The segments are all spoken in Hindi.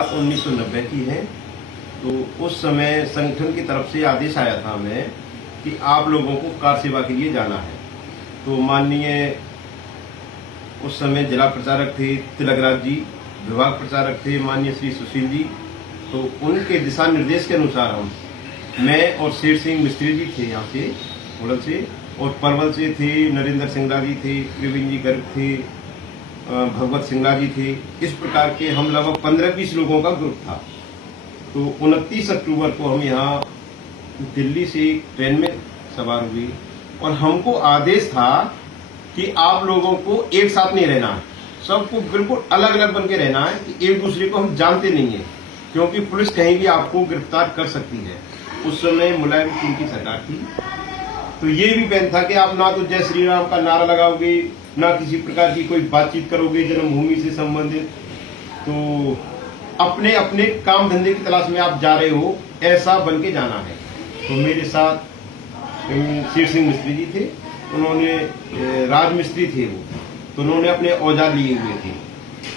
1990 की है। तो उस समय संगठन की तरफ से आदेश आया था हमें कि आप लोगों को कार सेवा के लिए जाना है। तो माननीय उस समय जिला प्रचारक थे तिलकराज जी, विभाग प्रचारक थे माननीय श्री सुशील जी। तो उनके दिशा निर्देश के अनुसार मैं और शेर सिंह मिस्त्री जी थे यहाँ से होडल से, और परवल से थे नरेंद्र सिंगला जी थे, प्रवीण जी गर्ग थे, भगवत सिंगला जी थे। इस प्रकार के हम लगभग 15-20 लोगों का ग्रुप था। तो 29 अक्टूबर को हम यहाँ दिल्ली से ट्रेन में सवार हुए और हमको आदेश था कि आप लोगों को एक साथ नहीं रहना है, सबको बिल्कुल अलग अलग बन के रहना है कि एक दूसरे को हम जानते नहीं है, क्योंकि पुलिस कहीं भी आपको गिरफ्तार कर सकती है। उस समय मुलायम सिंह की सरकार थी। तो ये भी बैन था कि आप ना तो जय श्री राम का नारा लगाओगे, ना किसी प्रकार की कोई बातचीत करोगे जन्मभूमि से संबंधित। तो अपने अपने काम धंधे की तलाश में आप जा रहे हो, ऐसा बन के जाना है। तो मेरे साथ शेर सिंह मिस्त्री जी थे, उन्होंने राज मिस्त्री थे वो, तो उन्होंने अपने औजार लिए हुए थे।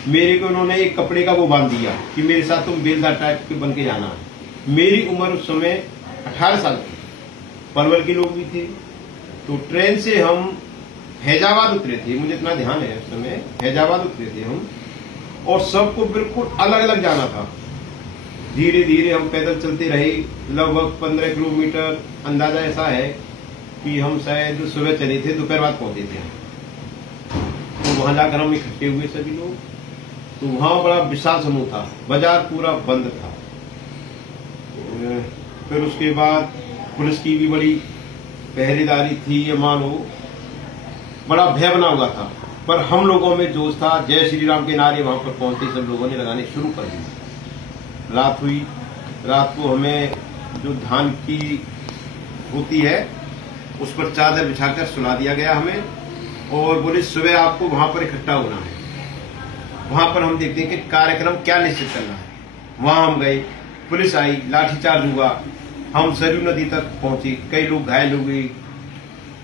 मेरे को उन्होंने एक कपड़े का वो बांध दिया कि मेरे साथ तुम बेलदार टाइप के बन के जाना है। मेरी उम्र उस समय 18 साल थी। पलवल के लोग भी थे। तो ट्रेन से हम हैजाबाद उतरे थे, मुझे इतना ध्यान है उस समय हैजाबाद उतरे थे हम, और सबको बिल्कुल अलग अलग जाना था। धीरे धीरे हम पैदल चलते रहे, लगभग 15 किलोमीटर। अंदाजा ऐसा है कि हम शायद सुबह चले थे, दोपहर बाद पहुंचे थे। तो वहां जाकर हम इकट्ठे हुए सभी लोग। तो वहां बड़ा विशाल समूह था, बाजार पूरा बंद था। फिर उसके बाद पुलिस की भी बड़ी पहरेदारी थी, ये मानो बड़ा भय बना हुआ था। पर हम लोगों में जोश था, जय श्री राम के नारे वहां पर पहुंचते सब लोगों ने लगाने शुरू कर दिए। रात हुई, रात को हमें जो धान की होती है उस पर चादर बिछाकर सुला दिया गया हमें, और बोले सुबह आपको वहां पर इकट्ठा होना है। वहां पर हम देखते हैं कि कार्यक्रम क्या निश्चित करना है। वहां हम गए, पुलिस आई, लाठीचार्ज हुआ, हम सरयू नदी तक पहुंचे, कई लोग घायल हो गए,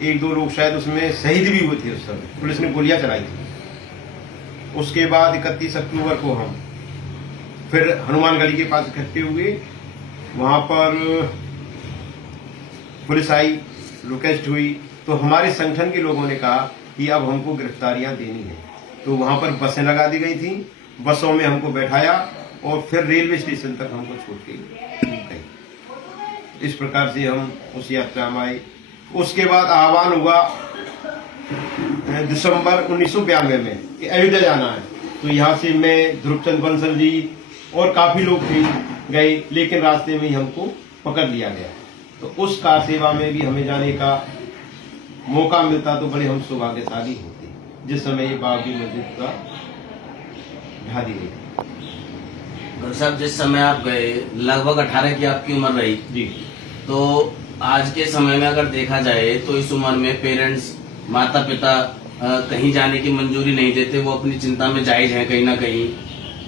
1-2 लोग शायद उसमें शहीद भी हुए थे। उस समय पुलिस ने गोलियां चलाई थी। उसके बाद 31 अक्टूबर को हम फिर हनुमानगढ़ी के पास इकट्ठे हुए। वहां पर पुलिस आई, रिक्वेस्ट हुई, तो हमारे संगठन के लोगों ने कहा कि अब हमको गिरफ्तारियां देनी है। तो वहां पर बसें लगा दी गई थी, बसों में हमको बैठाया और फिर रेलवे स्टेशन तक हमको छोड़ के गई। इस प्रकार से हम उस यात्रा में आए। उसके बाद आह्वान हुआ दिसंबर 1992 में कि अयोध्या जाना है। तो यहाँ से मैं, ध्रुवचंद बंसल जी और काफी लोग थे गए, लेकिन रास्ते में ही हमको पकड़ लिया गया। तो उस कार सेवा में भी हमें जाने का मौका मिलता तो बड़े हम सौभाग्यशाली होते, जिस समय ये बाबरी मस्जिद का ढा दी गई। डॉक्टर साहब, जिस समय आप गए लगभग 18 की आपकी उम्र रही जी। तो आज के समय में अगर देखा जाए तो इस उम्र में पेरेंट्स, माता पिता कहीं जाने की मंजूरी नहीं देते, वो अपनी चिंता में जायज है कहीं ना कहीं।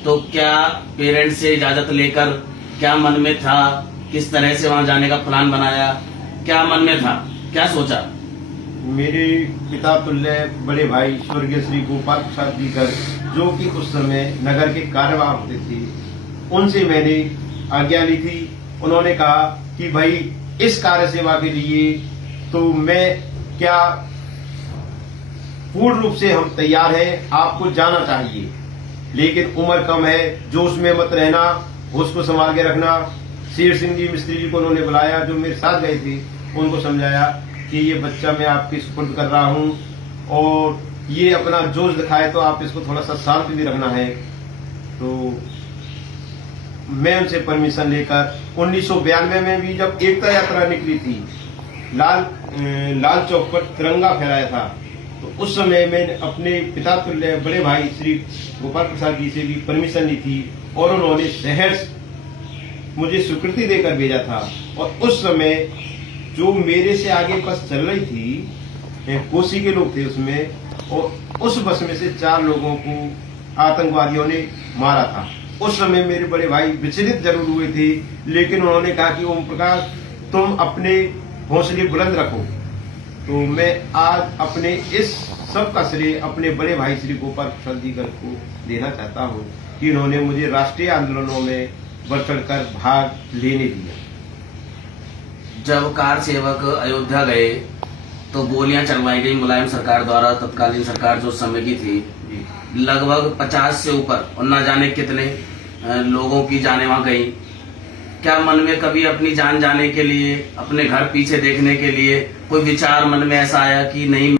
तो क्या पेरेंट्स से इजाजत लेकर, क्या मन में था, किस तरह से वहां जाने का प्लान बनाया, क्या मन में था, क्या सोचा? मेरे पिता तुल्य बड़े भाई स्वर्गीय श्री गोपाल प्रसाद जी गर्ग, जो कि उस समय नगर के कार्यवाह होते थे, उनसे मैंने आज्ञा ली थी। उन्होंने कहा कि भाई इस कार्य सेवा के लिए तो मैं क्या पूर्ण रूप से हम तैयार हैं, आपको जाना चाहिए, लेकिन उम्र कम है, जोश में मत रहना, होश को संभाल के रखना। शेर सिंह जी मिस्त्री जी को उन्होंने बुलाया, जो मेरे साथ गए थे, उनको समझाया कि ये बच्चा मैं आपके सुपुर्द कर रहा हूं और ये अपना जोश दिखाए तो आप इसको थोड़ा सा शांत भी रखना है। तो मैं उनसे परमिशन लेकर 1992 में भी जब एकता यात्रा निकली थी, लाल चौक पर तिरंगा फहराया था, तो उस समय मैंने अपने पिता तुल्य बड़े भाई श्री गोपाल प्रसाद जी से भी परमिशन ली थी, और उन्होंने शहर मुझे स्वीकृति देकर भेजा था। और उस समय जो मेरे से आगे बस चल रही थी, कोसी के लोग थे उसमें, और उस बस में से 4 लोगों को आतंकवादियों ने मारा था। उस समय मेरे बड़े भाई विचलित जरूर हुए थे, लेकिन उन्होंने कहा कि ओम प्रकाश, तुम अपने हौसले बुलंद रखो। तो मैं आज अपने इस सब का श्रेय अपने बड़े भाई श्री गोपाल प्रसाद जी गर्ग को देना चाहता हूँ कि इन्होंने मुझे राष्ट्रीय आंदोलनों में बढ़ चढ़कर भाग लेने दिया। जब कार सेवक अयोध्या गए तो गोलियां चलवाई गई मुलायम सरकार द्वारा, तत्कालीन सरकार जो उस समय की थी। लगभग 50 से ऊपर और न जाने कितने लोगों की जानें वहां गई। क्या मन में कभी अपनी जान जाने के लिए, अपने घर पीछे देखने के लिए कोई विचार मन में ऐसा आया कि नहीं